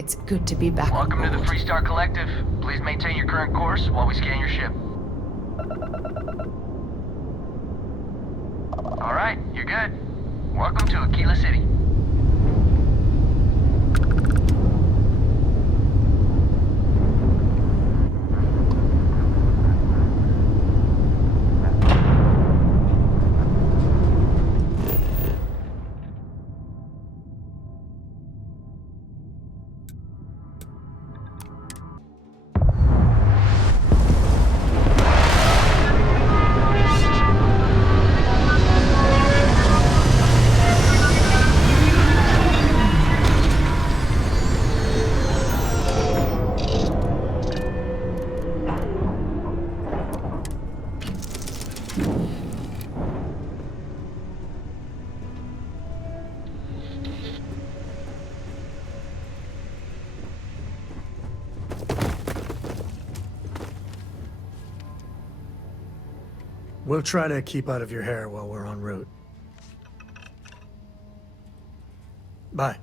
It's good to be back on Welcome to the board. Freestar Collective. Please maintain your current course while we scan your ship. Alright, you're good. Welcome to Aquila City. We'll try to keep out of your hair while we're en route. Bye.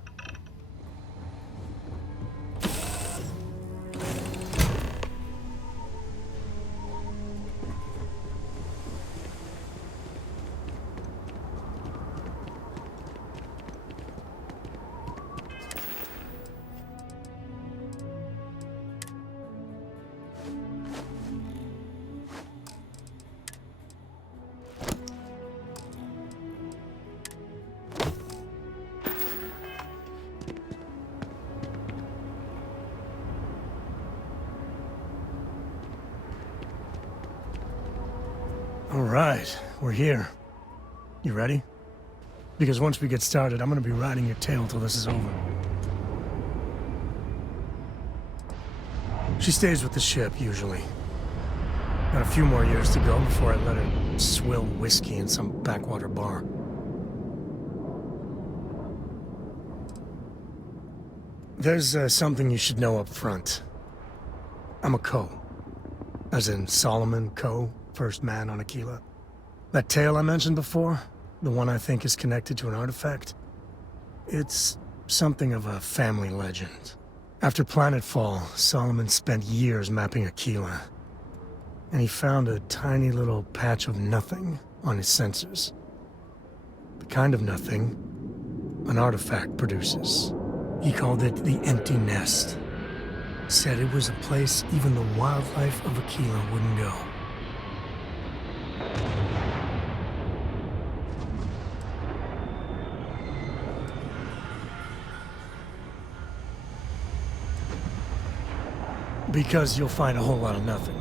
All right, we're here. You ready? Because once we get started, I'm gonna be riding your tail till this is over. She stays with the ship, usually. Got a few more years to go before I let her swill whiskey in some backwater bar. There's something you should know up front. I'm a Coe. As in Solomon Coe, first man on Aquila. That tale I mentioned before, the one I think is connected to an artifact, it's something of a family legend. After planetfall, Solomon spent years mapping Aquila, and he found a tiny little patch of nothing on his sensors. The kind of nothing an artifact produces. He called it the Empty Nest. Said it was a place even the wildlife of Aquila wouldn't go. Because you'll find a whole lot of nothing.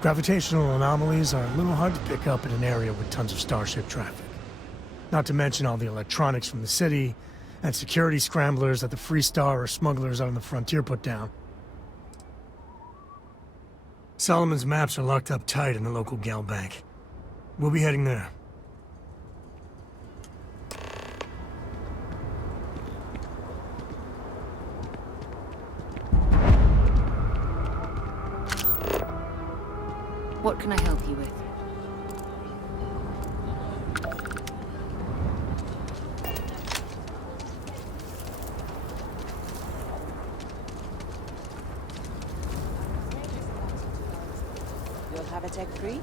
Gravitational anomalies are a little hard to pick up in an area with tons of starship traffic. Not to mention all the electronics from the city, and security scramblers that the Freestar or smugglers out on the frontier put down. Solomon's maps are locked up tight in the local gal bank. We'll be heading there. What can I help you with? You'll have a tech free?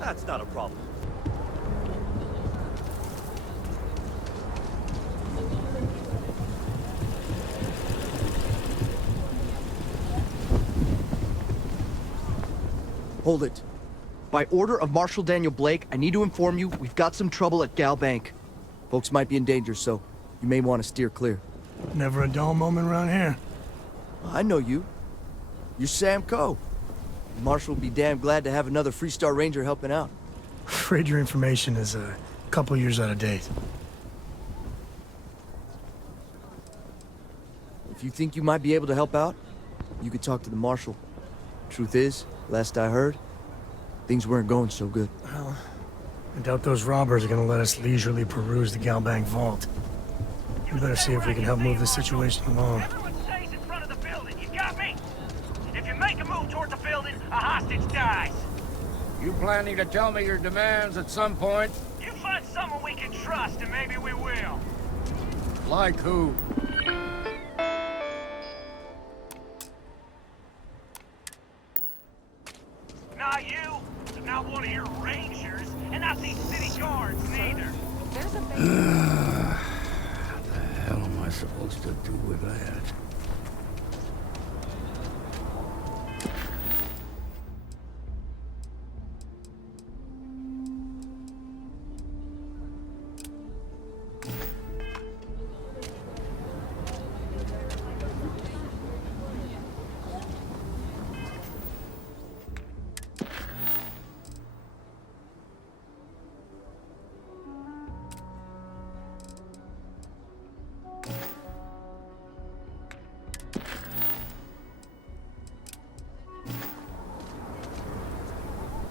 That's not a problem. Hold it. By order of Marshal Daniel Blake, I need to inform you we've got some trouble at Gal Bank. Folks might be in danger, so you may want to steer clear. Never a dull moment around here. I know you. You're Sam Coe. Marshal will be damn glad to have another Freestar Ranger helping out. Afraid your information is a couple years out of date. If you think you might be able to help out, you could talk to the Marshal. Truth is, last I heard, things weren't going so good. Well, I doubt those robbers are gonna let us leisurely peruse the Galbank vault. We better see if we can help move this situation along. Everyone stays in front of the building, you got me? If you make a move toward the building, a hostage dies. You planning to tell me your demands at some point? You find someone we can trust, and maybe we will. Like who? not you, not one of your rangers, and not these city guards neither. There's a base. What the hell am I supposed to do with that?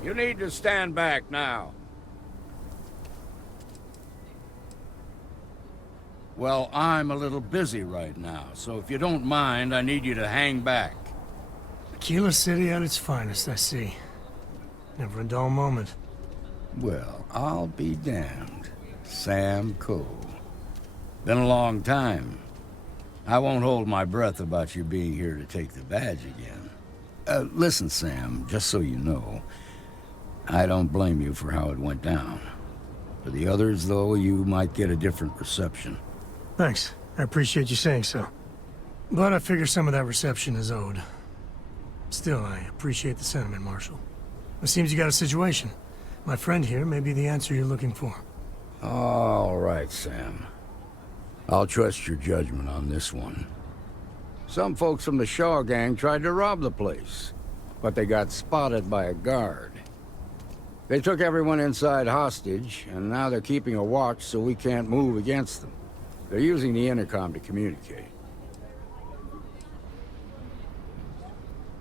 You need to stand back now. Well, I'm a little busy right now, so if you don't mind, I need you to hang back. Aquila City at its finest, I see. Never a dull moment. Well, I'll be damned. Sam Coe. Been a long time. I won't hold my breath about you being here to take the badge again. Listen, Sam, just so you know, I don't blame you for how it went down. For the others, though, you might get a different reception. Thanks. I appreciate you saying so. But I figure some of that reception is owed. Still, I appreciate the sentiment, Marshal. It seems you got a situation. My friend here may be the answer you're looking for. All right, Sam. I'll trust your judgment on this one. Some folks from the Shaw gang tried to rob the place, but they got spotted by a guard. They took everyone inside hostage, and now they're keeping a watch so we can't move against them. They're using the intercom to communicate.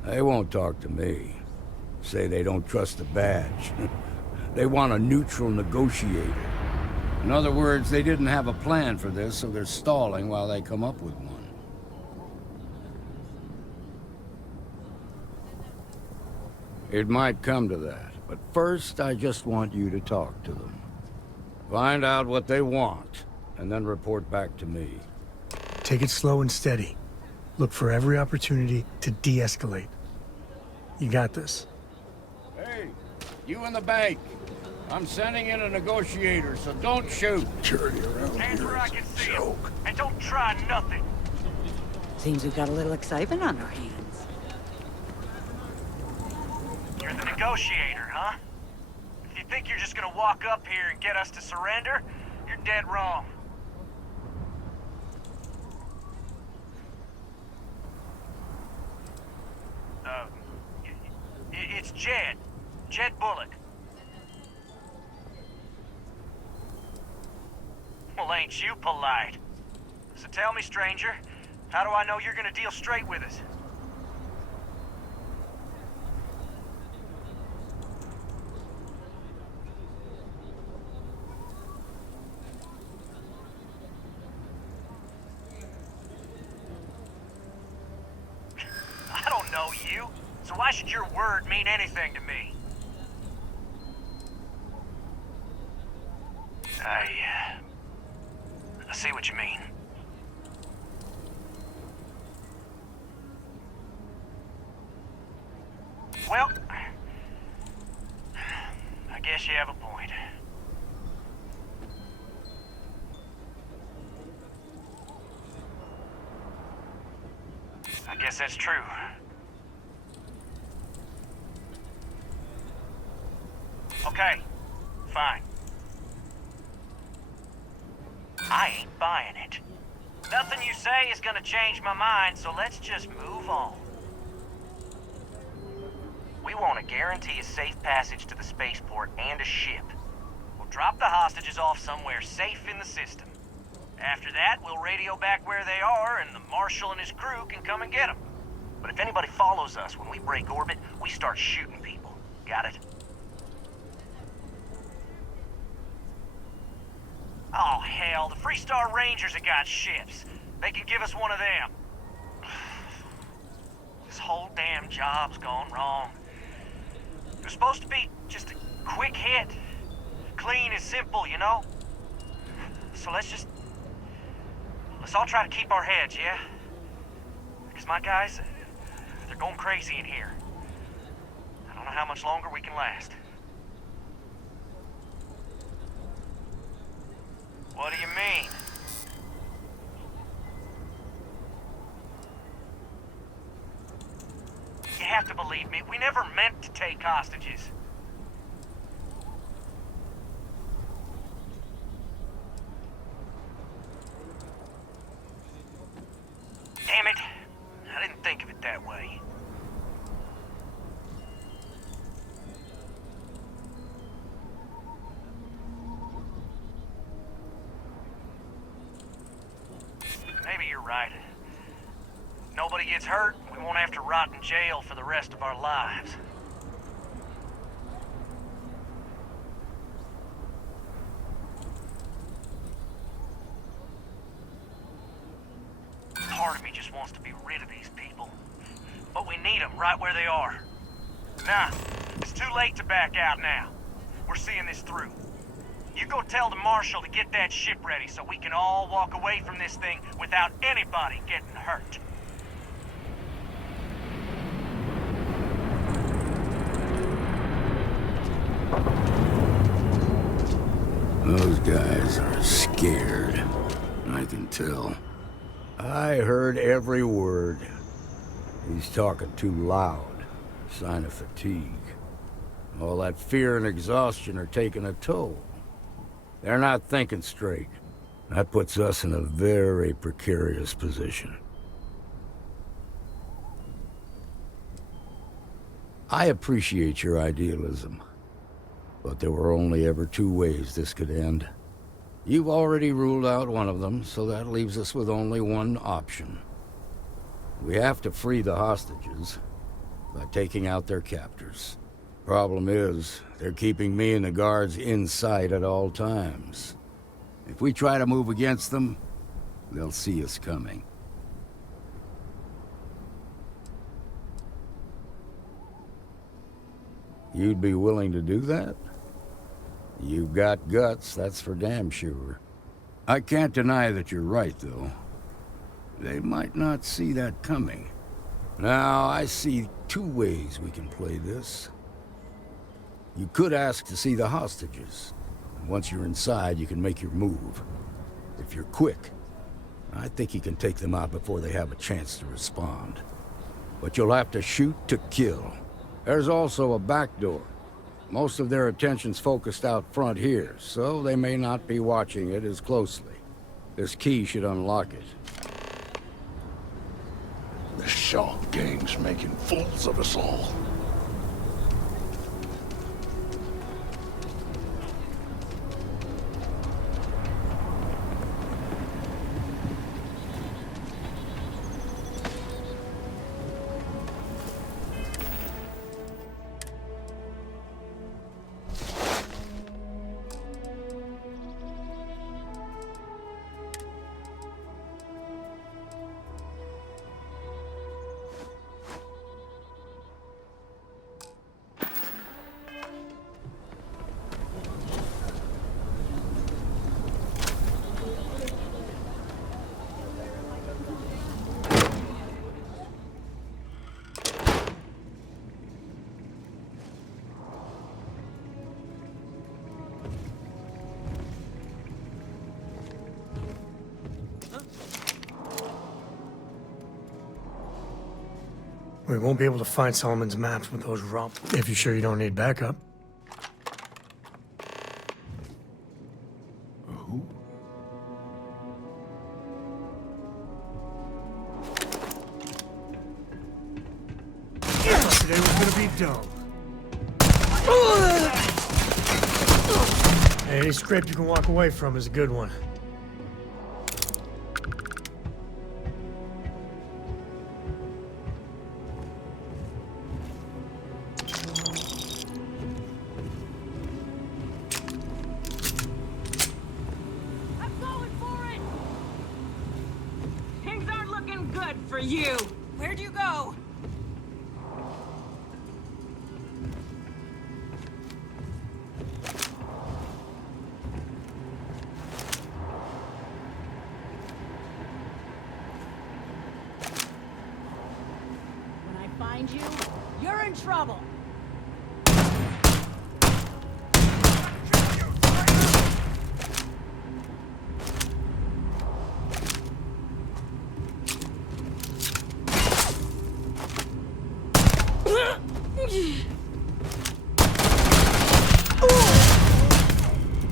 They won't talk to me. Say they don't trust the badge. They want a neutral negotiator. In other words, they didn't have a plan for this, so they're stalling while they come up with one. It might come to that, but first I just want you to talk to them. Find out what they want, and then report back to me. Take it slow and steady. Look for every opportunity to de-escalate. You got this. Hey, you in the bank. I'm sending in a negotiator, so don't shoot. Security around Hands here where I is can a see 'em. joke. And don't try nothing. Seems we've got a little excitement on our hands. You're the negotiator, huh? If you think you're just gonna walk up here and get us to surrender, you're dead wrong. It's Jed. Jed Bullock. Well, ain't you polite? So tell me, stranger, how do I know you're gonna deal straight with us? I don't know you, so why should your word mean anything to me? I see what you mean. Well, I guess you have a point. I guess that's true. Okay, fine. I ain't buying it. Nothing you say is gonna change my mind, so let's just move on. We want to guarantee a safe passage to the spaceport and a ship. We'll drop the hostages off somewhere safe in the system. After that, we'll radio back where they are, and the Marshal and his crew can come and get them. But if anybody follows us when we break orbit, we start shooting people. Got it? Oh, hell, the Freestar Rangers have got ships. They can give us one of them. This whole damn job's gone wrong. It was supposed to be just a quick hit. Clean and simple, you know? So let's all try to keep our heads, yeah? Because my guys, they're going crazy in here. I don't know how much longer we can last. What do you mean? You have to believe me, we never meant to take hostages. Damn it. I didn't think of it that way. Maybe you're right. Nobody gets hurt, we won't have to rot in jail for the rest of our lives. Part of me just wants to be rid of these people. But we need them right where they are. Nah, it's too late to back out now. We're seeing this through. You go tell the marshal to get that ship ready so we can all walk away from this thing without anybody getting hurt. Those guys are scared. I can tell. I heard every word. He's talking too loud. Sign of fatigue. All that fear and exhaustion are taking a toll. They're not thinking straight. That puts us in a very precarious position. I appreciate your idealism, but there were only ever two ways this could end. You've already ruled out one of them, so that leaves us with only one option. We have to free the hostages by taking out their captors. Problem is, they're keeping me and the guards in sight at all times. If we try to move against them, they'll see us coming. You'd be willing to do that? You've got guts, that's for damn sure. I can't deny that you're right, though. They might not see that coming. Now, I see two ways we can play this. You could ask to see the hostages. Once you're inside, you can make your move. If you're quick, I think you can take them out before they have a chance to respond. But you'll have to shoot to kill. There's also a back door. Most of their attention's focused out front here, so they may not be watching it as closely. This key should unlock it. The sharp gang's making fools of us all. We won't be able to find Solomon's maps with those if you're sure you don't need backup. Who? Today was gonna be dull. Any scrape you can walk away from is a good one. You! Where'd you go? When I find you, you're in trouble.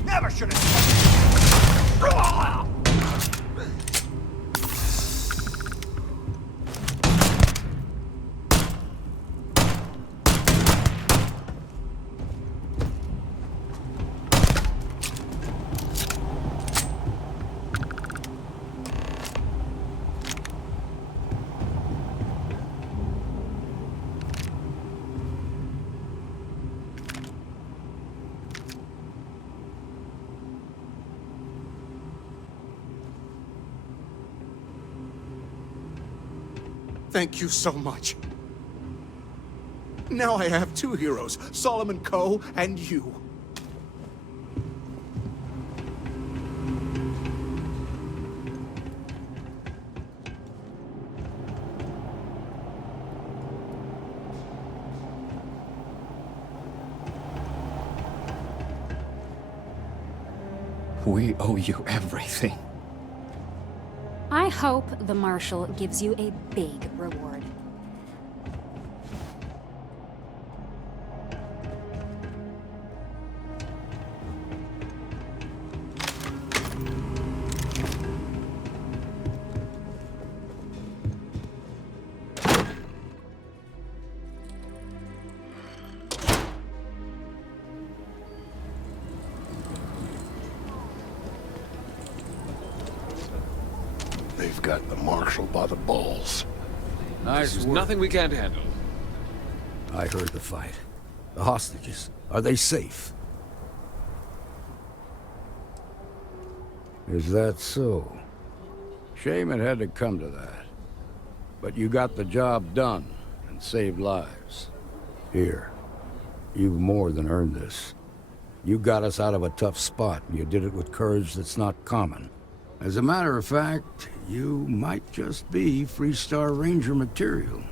Never should have. Thank you so much. Now I have two heroes, Solomon Coe and you. We owe you everything. I hope the Marshal gives you a big reward. They've got the Marshal by the balls. Nice There's work. nothing we can't handle. I heard the fight. The hostages, are they safe? Is that so? Shame it had to come to that. But you got the job done and saved lives. Here, you've more than earned this. You got us out of a tough spot, and you did it with courage that's not common. As a matter of fact, you might just be Freestar Ranger material.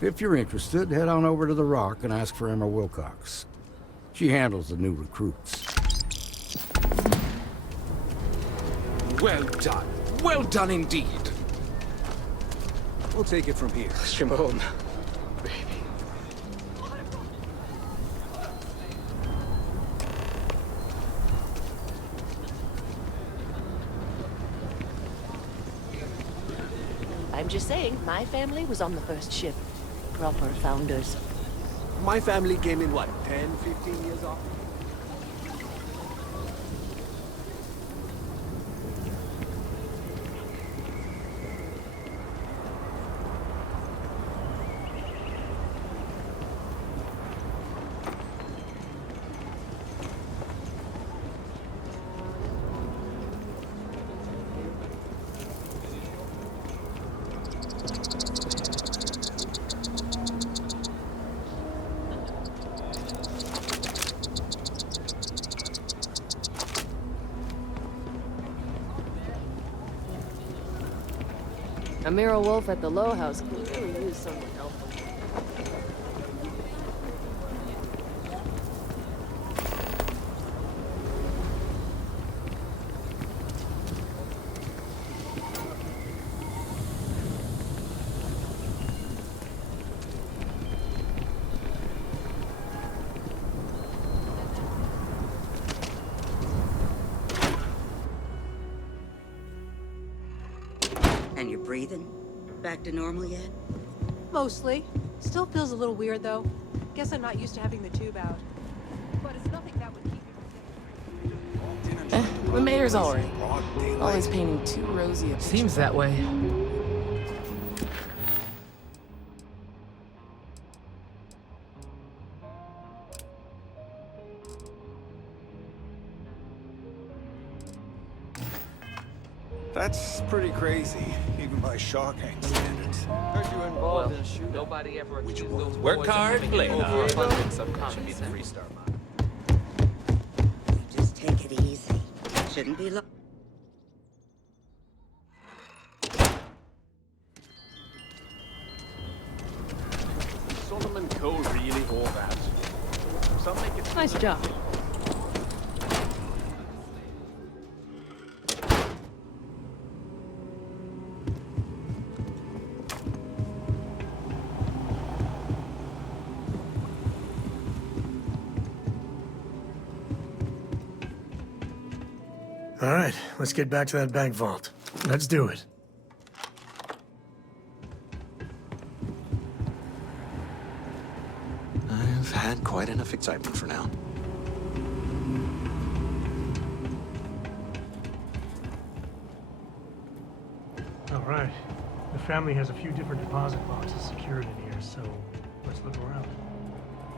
If you're interested, head on over to the Rock and ask for Emma Wilcox. She handles the new recruits. Well done. Well done indeed. We'll take it from here. Shimon. I'm just saying, my family was on the first ship. Proper founders. My family came in, what, 10, 15 years off? Amira Wolf at the Low House could really use someone helpful. And you're breathing? Back to normal yet? Mostly. Still feels a little weird, though. Guess I'm not used to having the tube out. But it's nothing that would keep you The mayor's alright. Always painting too rosy a picture. Seems that way. That's pretty crazy, even by Shawgang standards. Heard you involved in a shootout. Nobody ever Which accused one? those Work boys hard, of play having hard. overfunding some commies and Freestar mod. Just take it easy. Shouldn't be long. Solomon Coe really all that? Some make it Nice job. All right, let's get back to that bank vault. Let's do it. I've had quite enough excitement for now. All right. The family has a few different deposit boxes secured in here, so let's look around.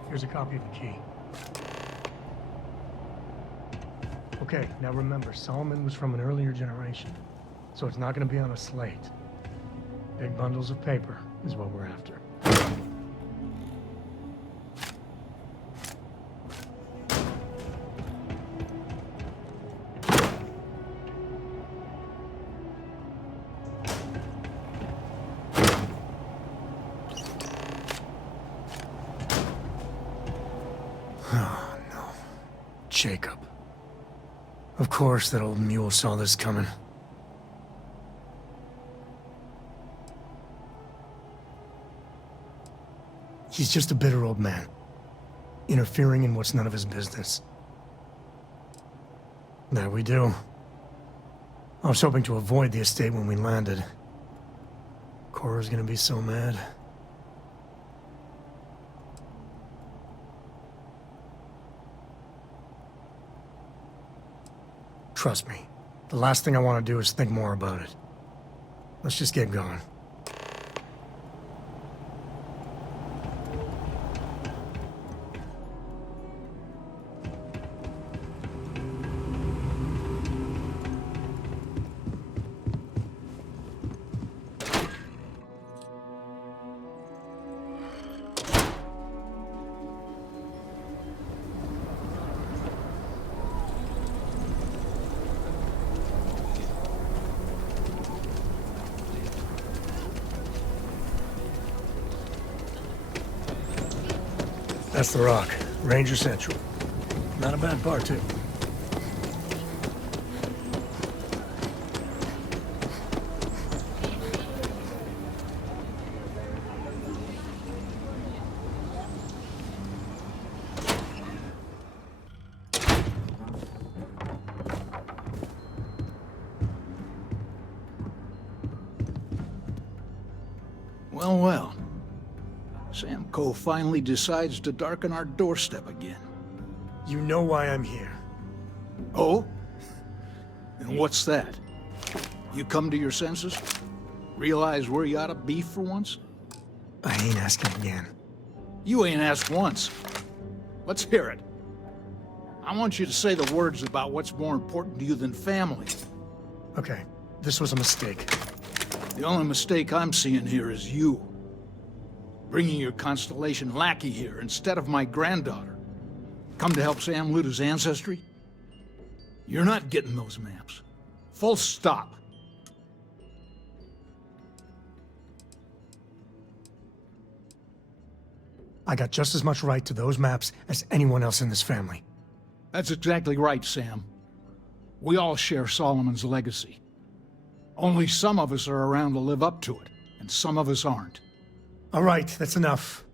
Here's a copy of the key. Okay, now remember, Solomon was from an earlier generation, so it's not going to be on a slate. Big bundles of paper is what we're after. Oh, no. Jacob. Of course that old mule saw this coming. He's just a bitter old man, interfering in what's none of his business. There we do. I was hoping to avoid the estate when we landed. Cora's gonna be so mad. Trust me, the last thing I want to do is think more about it. Let's just get going. That's the Rock, Ranger Central. Not a bad bar, too. Well, well. Sam Coe finally decides to darken our doorstep again. You know why I'm here. Oh? And what's that? You come to your senses? Realize where you ought to be for once? I ain't asking again. You ain't asked once. Let's hear it. I want you to say the words about what's more important to you than family. Okay, this was a mistake. The only mistake I'm seeing here is you. Bringing your Constellation lackey here instead of my granddaughter. Come to help Sam loot his ancestry? You're not getting those maps. Full stop. I got just as much right to those maps as anyone else in this family. That's exactly right, Sam. We all share Solomon's legacy. Only some of us are around to live up to it, and some of us aren't. All right, that's enough.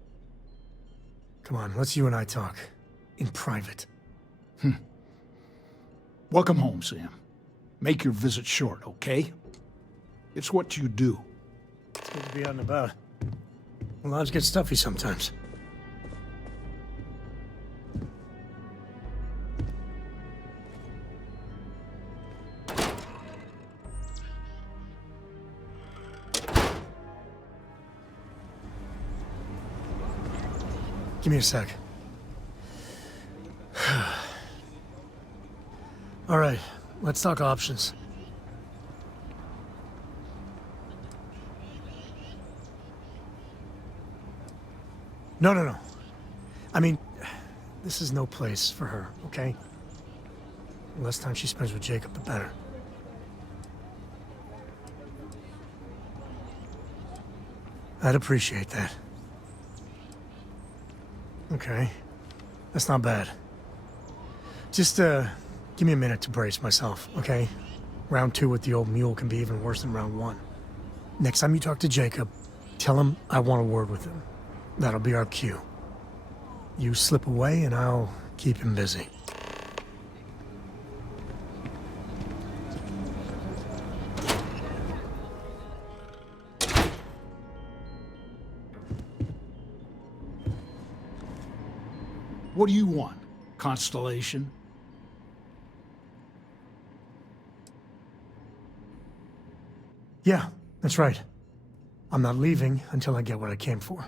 Come on, let's you and I talk. In private. Welcome home, Sam. Make your visit short, okay? It's what you do. It's good to be out and about. Lives get stuffy sometimes. Give me a sec. All right, let's talk options. No. I mean, this is no place for her, okay? The less time she spends with Jacob, the better. I'd appreciate that. Okay. That's not bad. Just, give me a minute to brace myself, okay? Round 2 with the old mule can be even worse than round 1. Next time you talk to Jacob, tell him I want a word with him. That'll be our cue. You slip away and I'll keep him busy. What do you want? Constellation? Yeah, that's right. I'm not leaving until I get what I came for.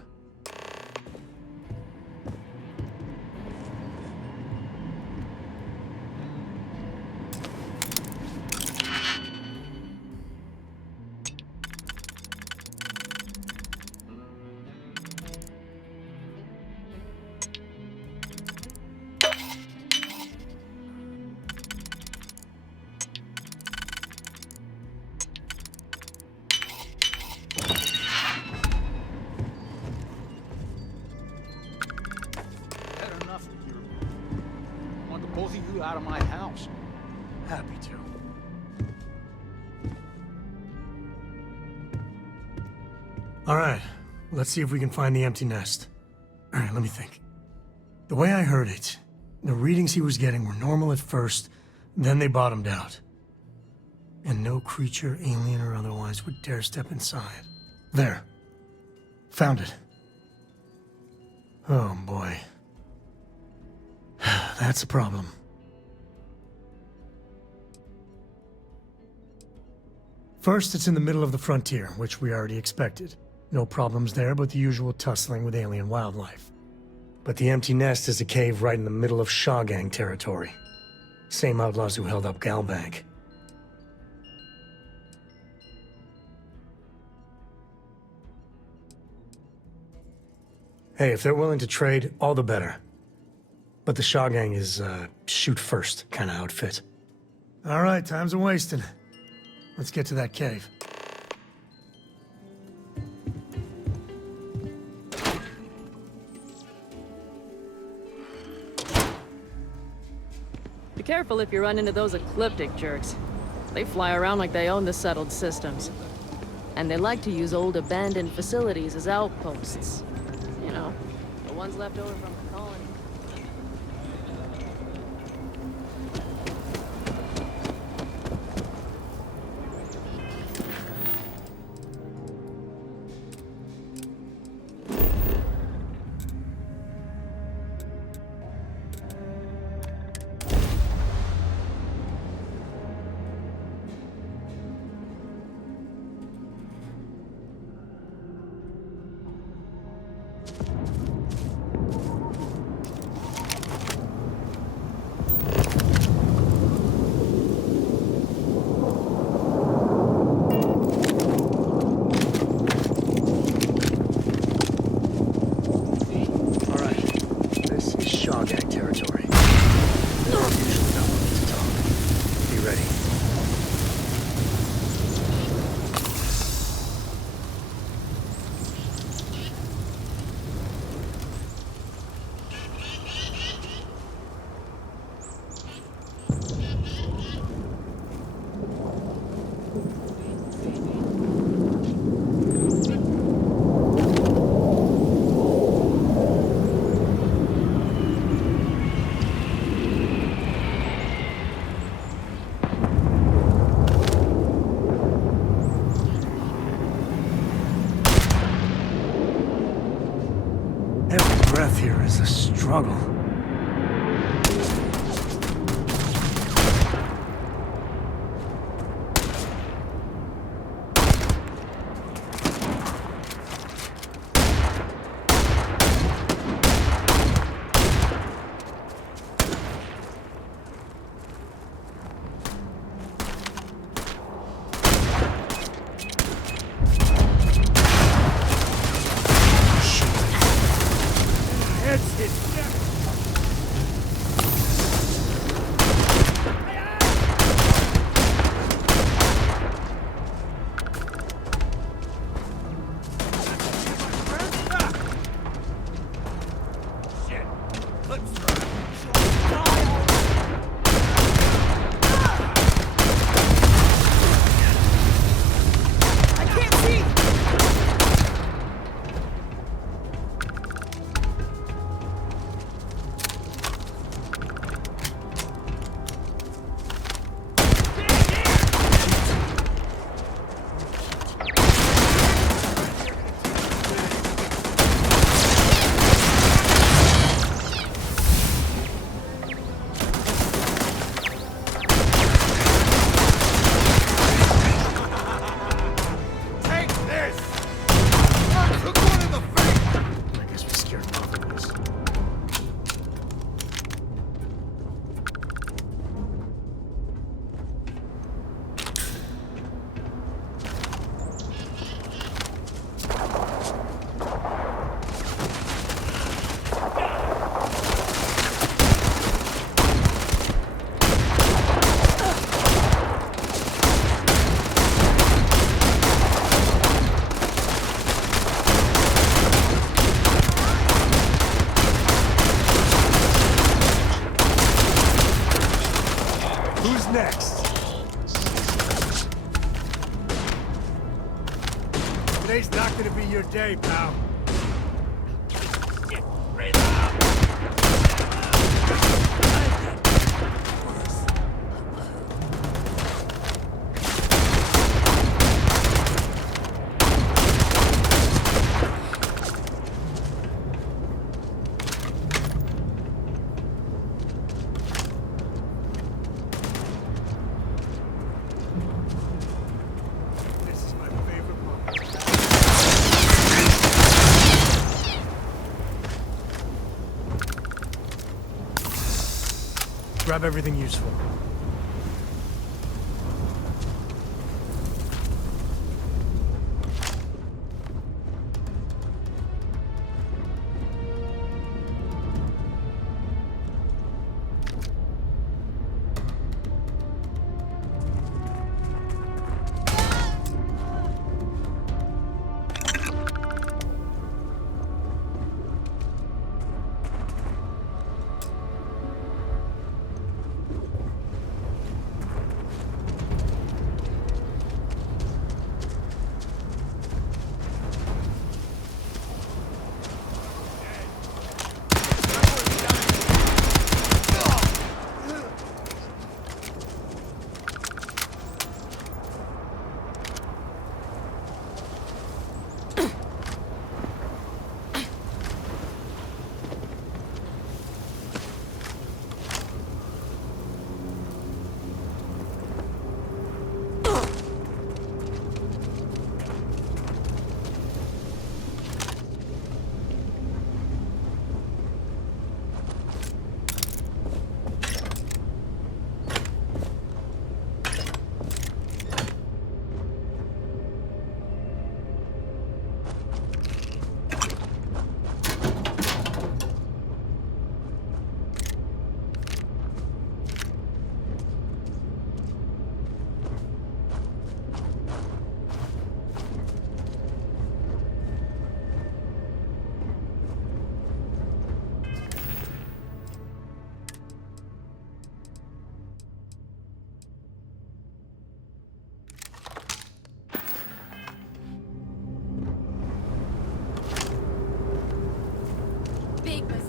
Both of you out of my house. Happy to. All right, let's see if we can find the empty nest. All right, let me think. The way I heard it, the readings he was getting were normal at first, then they bottomed out. And no creature, alien or otherwise, would dare step inside. There. Found it. Oh boy. That's a problem. First, it's in the middle of the frontier, which we already expected. No problems there, but the usual tussling with alien wildlife. But the empty nest is a cave right in the middle of Shaw Gang territory. Same outlaws who held up Galbank. Hey, if they're willing to trade, all the better. But the Shaw Gang is, shoot first kind of outfit. All right, time's a-wasting. Let's get to that cave. Be careful if you run into those ecliptic jerks. They fly around like they own the settled systems. And they like to use old abandoned facilities as outposts. You know, the ones left over from the colony. Here is a struggle. Today's not gonna be your day, pal. Grab everything useful.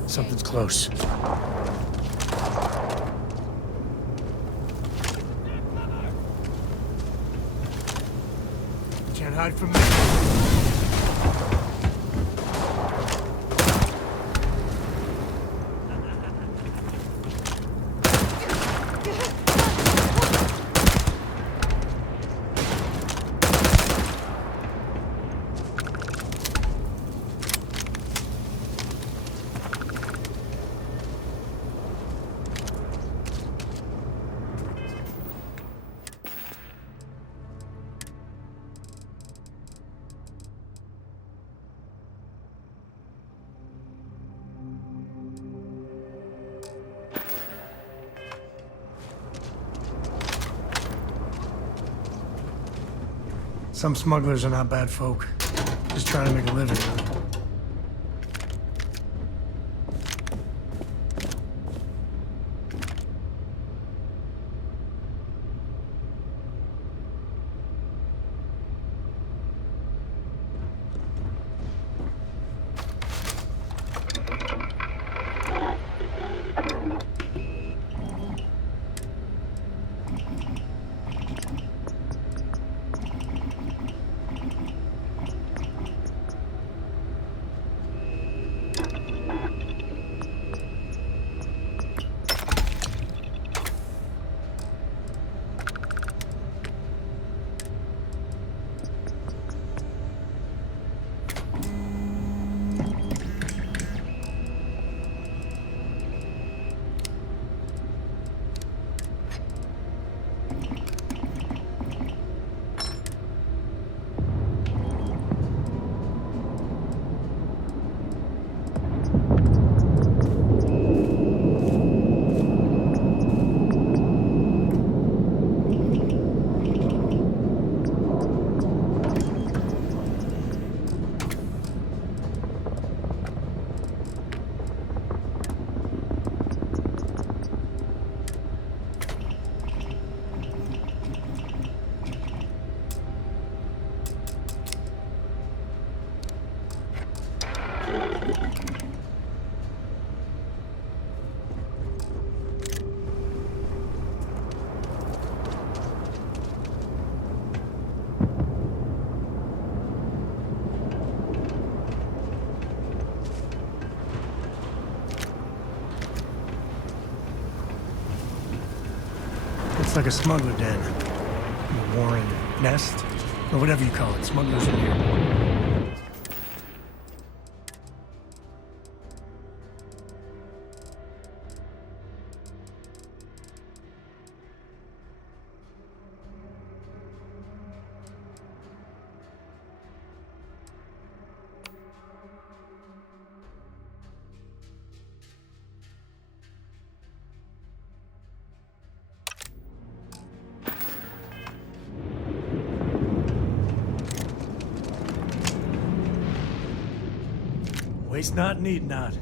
Something's close. Can't hide from me. Some smugglers are not bad folk. Just trying to make a living. Looks like a smuggler den. A warren nest, or whatever you call it. Smugglers in here. Waste not, need not.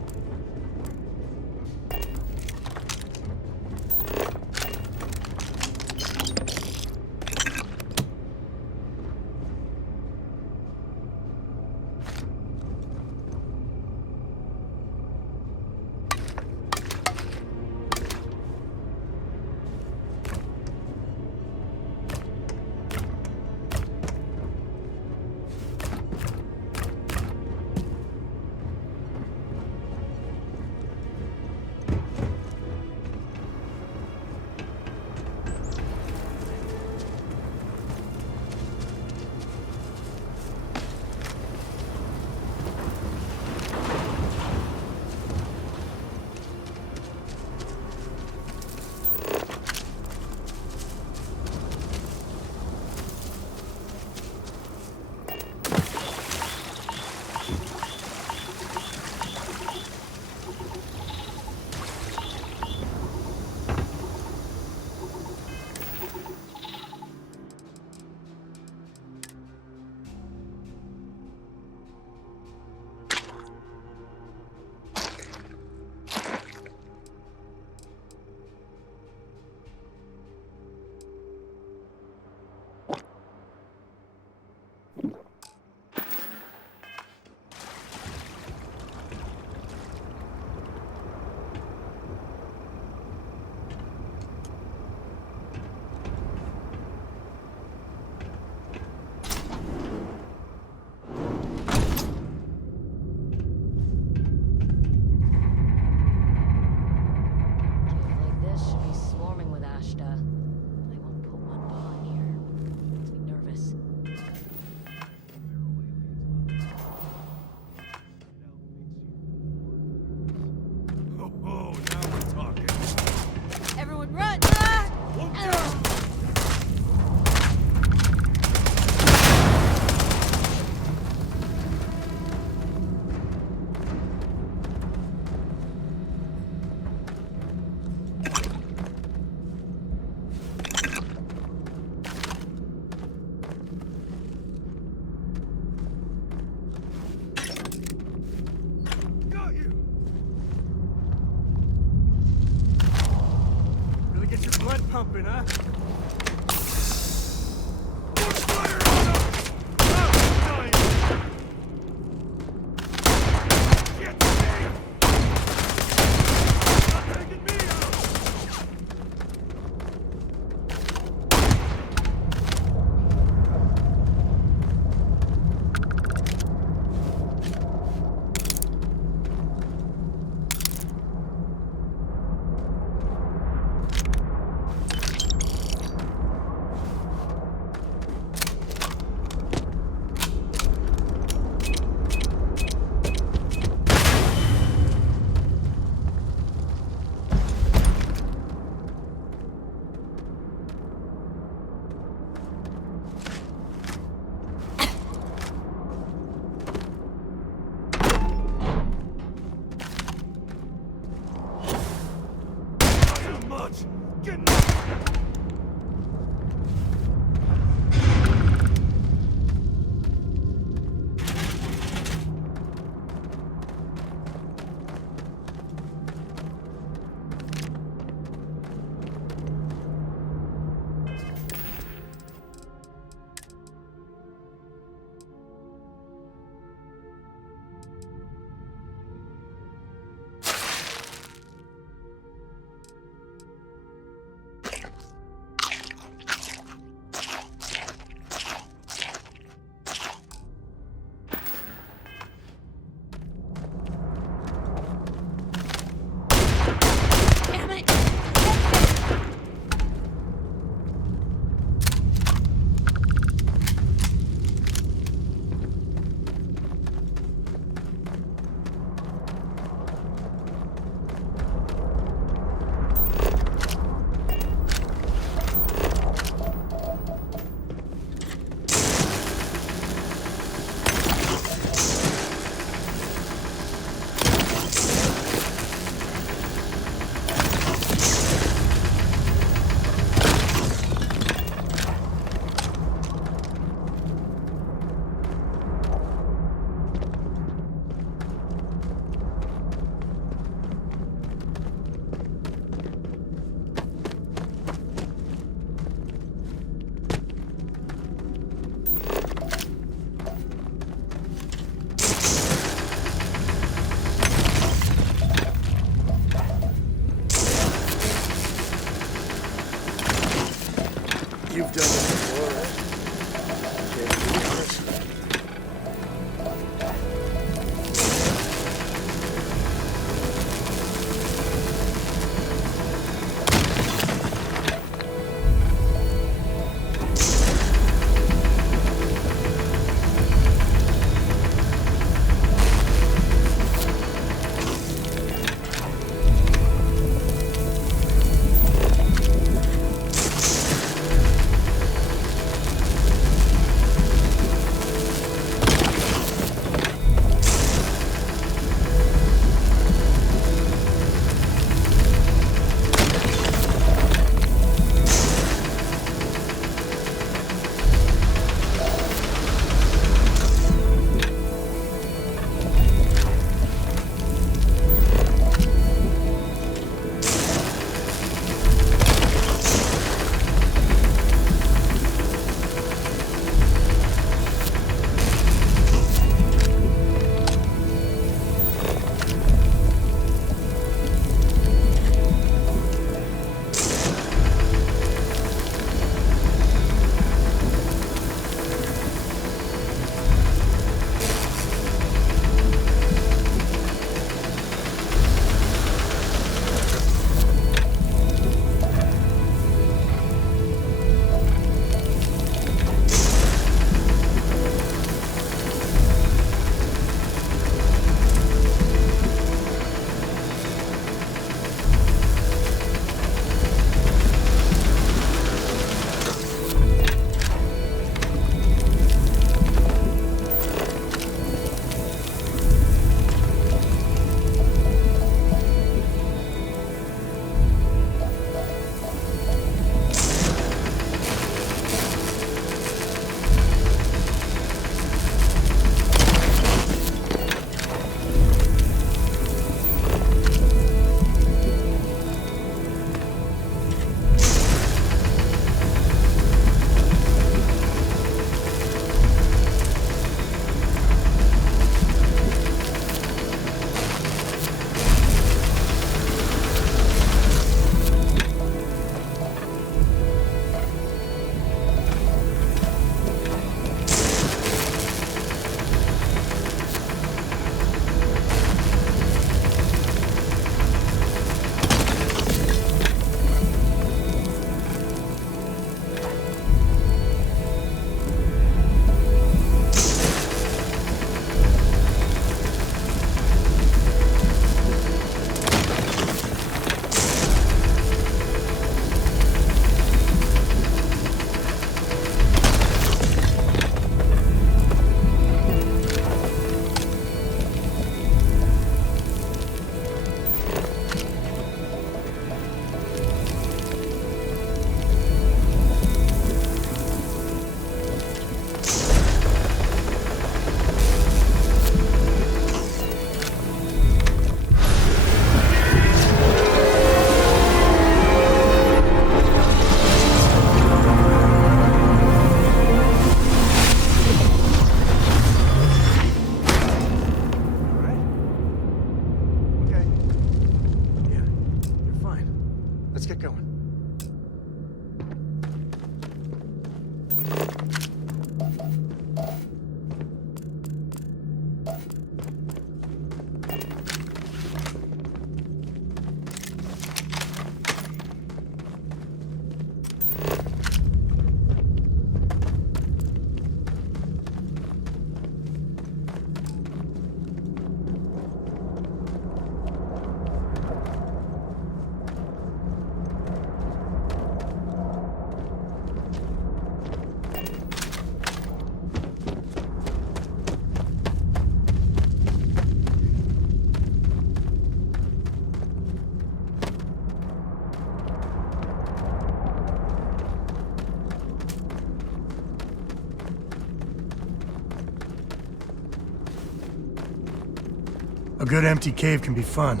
A good empty cave can be fun.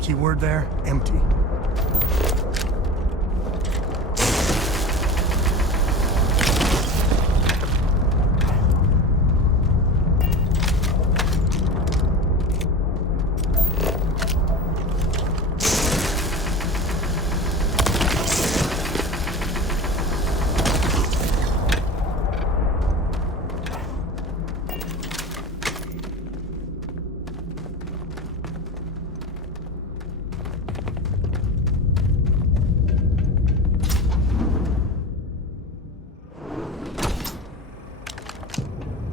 Keyword there, empty.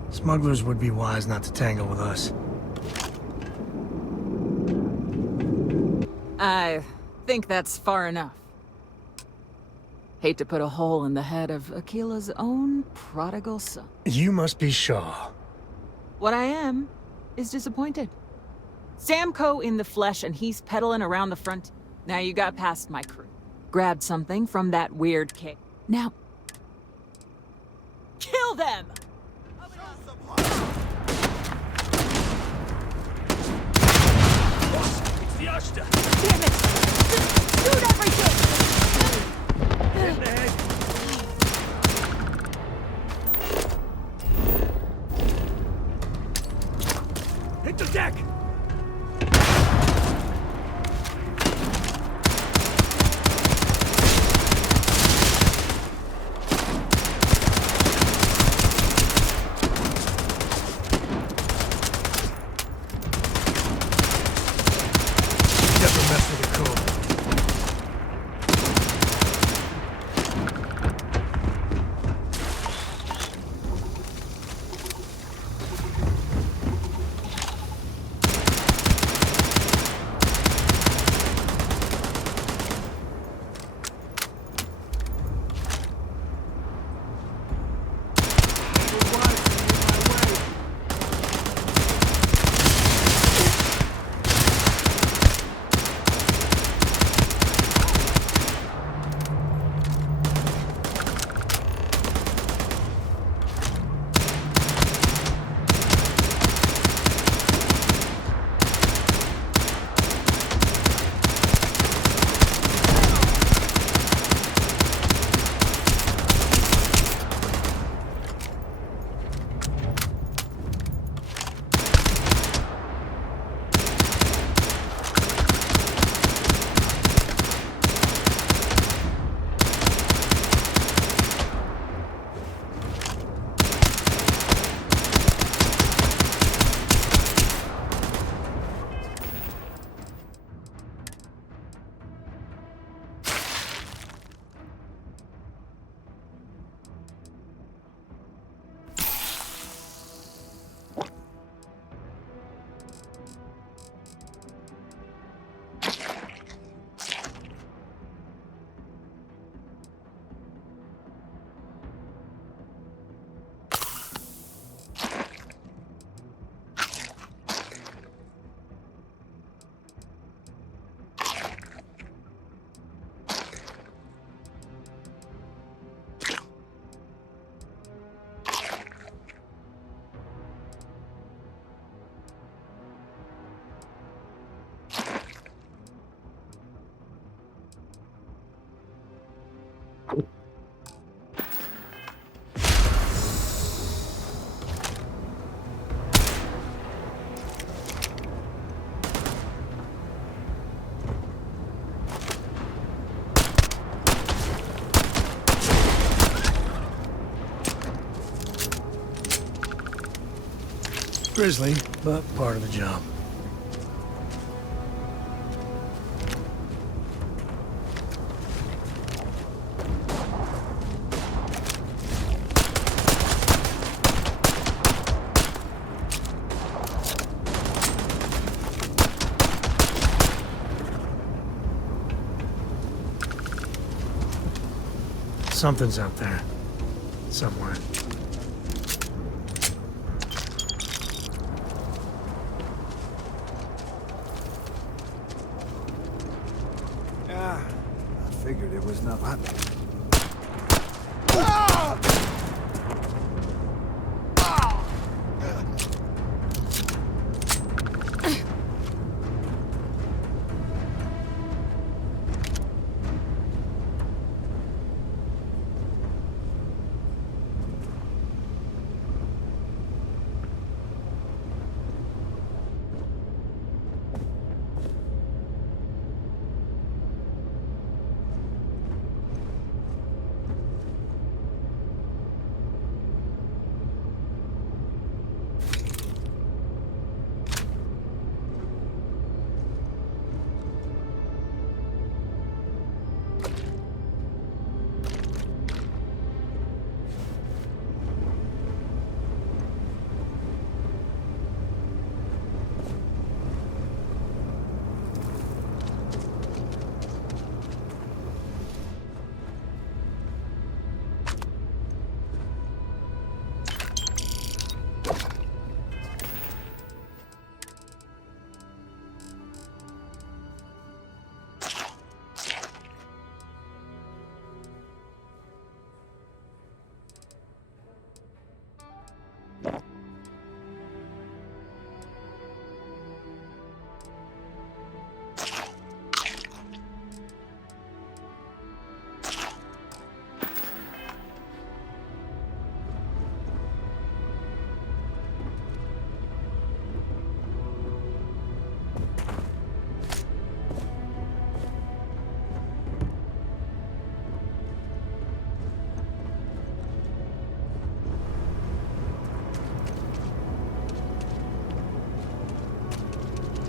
Smugglers would be wise not to tangle with us. I think that's far enough. Hate to put a hole in the head of Akila's own prodigal son. You must be Shaw. What I am is disappointed. Sam Coe in the flesh and he's peddling around the front. Now you got past my crew. Grabbed something from that weird cave. Now, kill them! Damn it! Shoot everything! Hit in the head. Hit the deck! Grisly, but part of the job. Something's out there. Somewhere. Yeah, I figured it was nothing.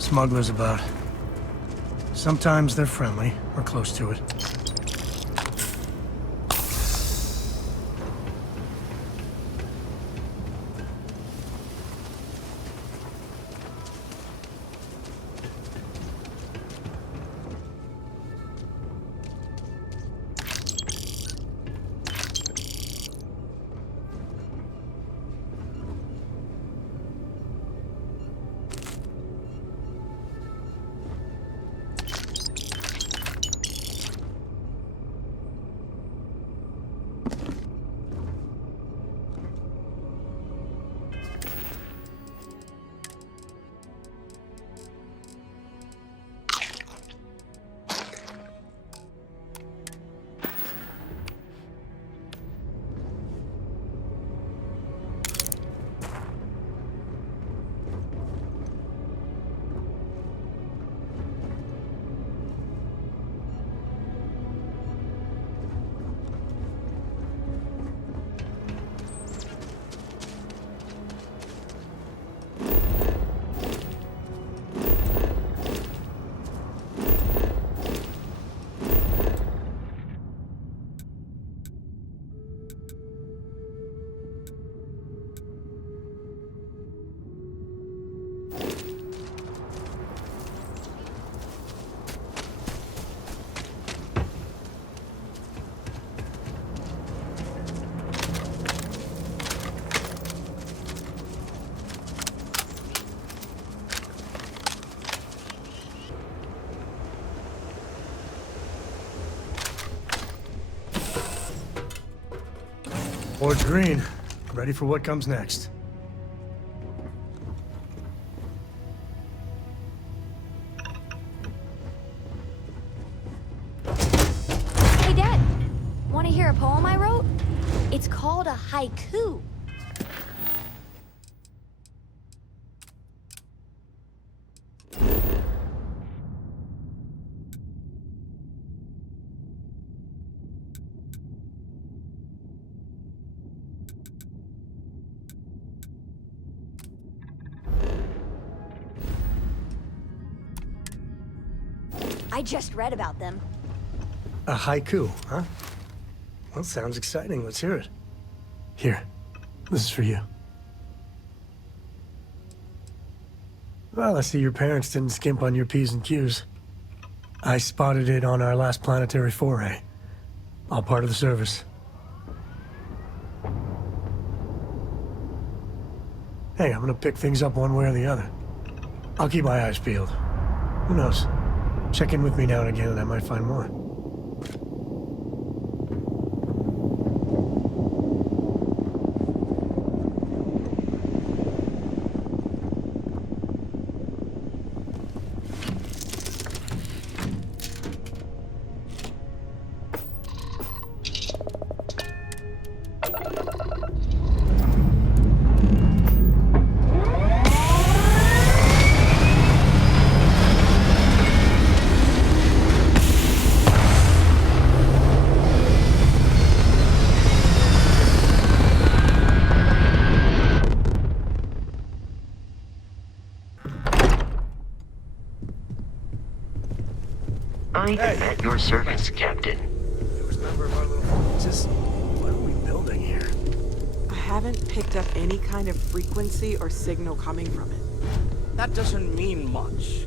smugglers about. Sometimes they're friendly, or close to it. Board's green. Ready for what comes next. Hey, Dad. Want to hear a poem I wrote? It's called a haiku. I just read about them. A haiku, huh? Well, sounds exciting. Let's hear it. Here, this is for you. Well, I see your parents didn't skimp on your P's and Q's. I spotted it on our last planetary foray. All part of the service. Hey, I'm gonna pick things up one way or the other. I'll keep my eyes peeled. Who knows? Check in with me now and again and I might find more. I am at your service, Captain. Just what are we building here? I haven't picked up any kind of frequency or signal coming from it. That doesn't mean much.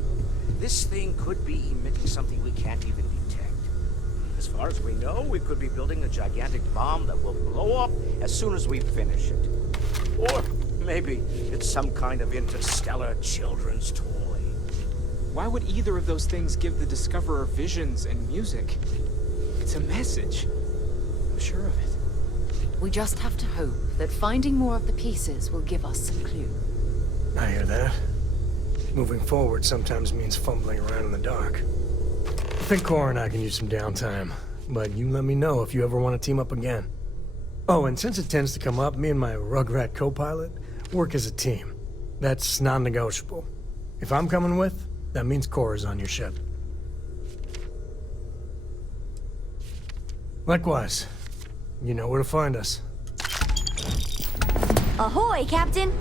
This thing could be emitting something we can't even detect. As far as we know, we could be building a gigantic bomb that will blow up as soon as we finish it. Or maybe it's some kind of interstellar children's toy. Why would either of those things give the Discoverer visions and music? It's a message. I'm sure of it. We just have to hope that finding more of the pieces will give us some clue. I hear that. Moving forward sometimes means fumbling around in the dark. I think Cora and I can use some downtime, but you let me know if you ever want to team up again. Oh, and since it tends to come up, me and my Rugrat co-pilot work as a team. That's non-negotiable. If I'm coming with, that means Cora's on your ship. Likewise, you know where to find us. Ahoy, Captain!